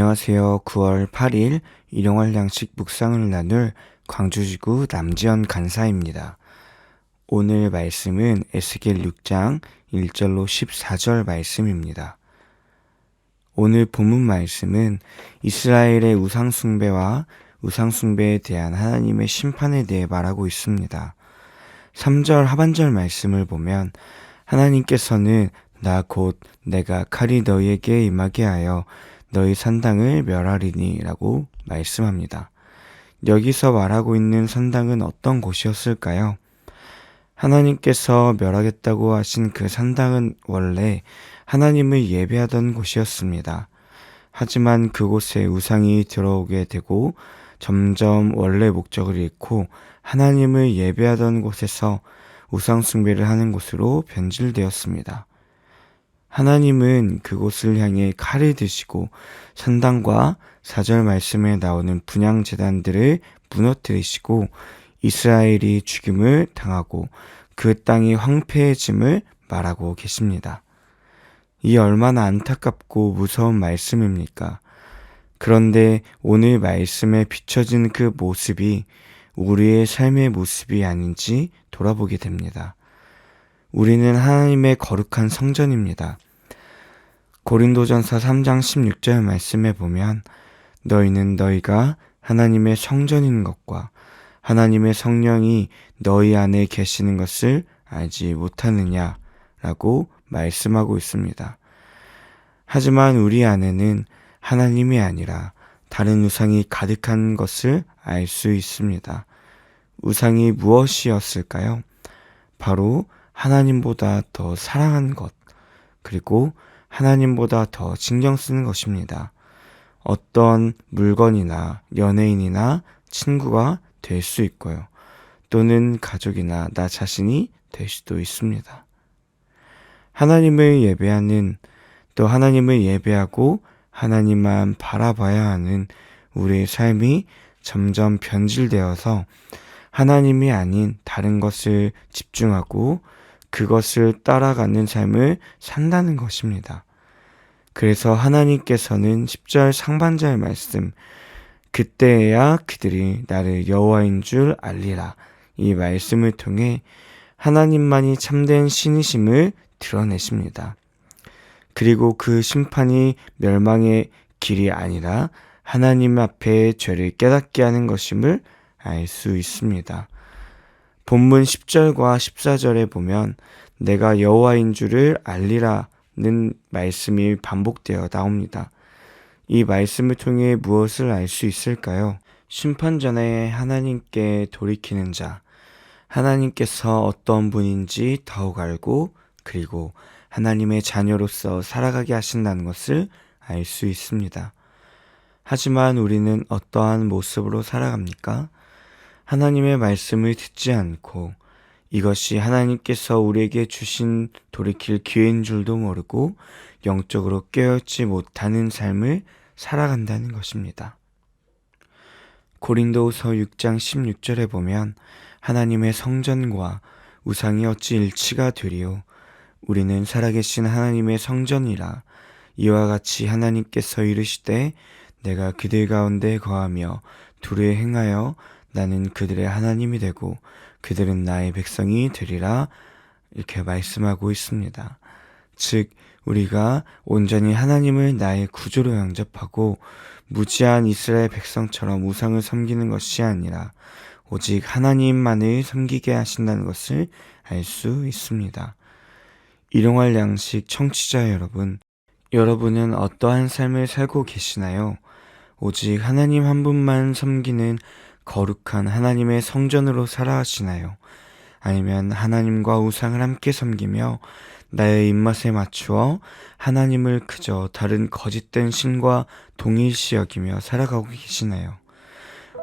안녕하세요. 9월 8일 일용할 양식 묵상을 나눌 광주지구 남지연 간사입니다. 오늘 말씀은 에스겔 6장 1절로 14절 말씀입니다. 오늘 본문 말씀은 이스라엘의 우상숭배와 우상숭배에 대한 하나님의 심판에 대해 말하고 있습니다. 3절 하반절 말씀을 보면 하나님께서는 나 곧 내가 칼이 너희에게 임하게 하여 너희 산당을 멸하리니 라고 말씀합니다. 여기서 말하고 있는 산당은 어떤 곳이었을까요? 하나님께서 멸하겠다고 하신 그 산당은 원래 하나님을 예배하던 곳이었습니다. 하지만 그곳에 우상이 들어오게 되고 점점 원래 목적을 잃고 하나님을 예배하던 곳에서 우상 숭배를 하는 곳으로 변질되었습니다. 하나님은 그곳을 향해 칼을 드시고 산당과 4절 말씀에 나오는 분향 제단들을 무너뜨리시고 이스라엘이 죽임을 당하고 그 땅이 황폐해짐을 말하고 계십니다. 이 얼마나 안타깝고 무서운 말씀입니까? 그런데 오늘 말씀에 비춰진 그 모습이 우리의 삶의 모습이 아닌지 돌아보게 됩니다. 우리는 하나님의 거룩한 성전입니다. 고린도전서 3장 16절 말씀에 보면 너희는 너희가 하나님의 성전인 것과 하나님의 성령이 너희 안에 계시는 것을 알지 못하느냐 라고 말씀하고 있습니다. 하지만 우리 안에는 하나님이 아니라 다른 우상이 가득한 것을 알 수 있습니다. 우상이 무엇이었을까요? 바로 하나님보다 더 사랑하는 것, 그리고 하나님보다 더 신경 쓰는 것입니다. 어떤 물건이나 연예인이나 친구가 될 수 있고요. 또는 가족이나 나 자신이 될 수도 있습니다. 하나님을 예배하는, 또 하나님을 예배하고 하나님만 바라봐야 하는 우리의 삶이 점점 변질되어서 하나님이 아닌 다른 것을 집중하고 그것을 따라가는 삶을 산다는 것입니다. 그래서 하나님께서는 10절 상반절 말씀, 그때야 그들이 나를 여호와인 줄 알리라, 이 말씀을 통해 하나님만이 참된 신이심을 드러내십니다. 그리고 그 심판이 멸망의 길이 아니라 하나님 앞에 죄를 깨닫게 하는 것임을 알 수 있습니다. 본문 10절과 14절에 보면 내가 여호와인 줄을 알리라는 말씀이 반복되어 나옵니다. 이 말씀을 통해 무엇을 알 수 있을까요? 심판 전에 하나님께 돌이키는 자, 하나님께서 어떤 분인지 더욱 알고 그리고 하나님의 자녀로서 살아가게 하신다는 것을 알 수 있습니다. 하지만 우리는 어떠한 모습으로 살아갑니까? 하나님의 말씀을 듣지 않고 이것이 하나님께서 우리에게 주신 돌이킬 기회인 줄도 모르고 영적으로 깨어있지 못하는 삶을 살아간다는 것입니다. 고린도후서 6장 16절에 보면 하나님의 성전과 우상이 어찌 일치가 되리요? 우리는 살아계신 하나님의 성전이라. 이와 같이 하나님께서 이르시되 내가 그들 가운데 거하며 둘을 행하여 나는 그들의 하나님이 되고 그들은 나의 백성이 되리라, 이렇게 말씀하고 있습니다. 즉 우리가 온전히 하나님을 나의 구주로 영접하고 무지한 이스라엘 백성처럼 우상을 섬기는 것이 아니라 오직 하나님만을 섬기게 하신다는 것을 알 수 있습니다. 일용할 양식 청취자 여러분, 여러분은 어떠한 삶을 살고 계시나요? 오직 하나님 한 분만 섬기는 거룩한 하나님의 성전으로 살아가시나요? 아니면 하나님과 우상을 함께 섬기며 나의 입맛에 맞추어 하나님을 그저 다른 거짓된 신과 동일시 여기며 살아가고 계시나요?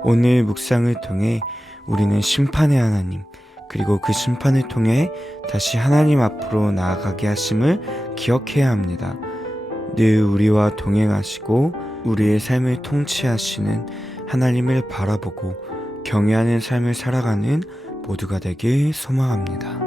오늘 묵상을 통해 우리는 심판의 하나님, 그리고 그 심판을 통해 다시 하나님 앞으로 나아가게 하심을 기억해야 합니다. 늘 우리와 동행하시고 우리의 삶을 통치하시는 하나님을 바라보고 경외하는 삶을 살아가는 모두가 되길 소망합니다.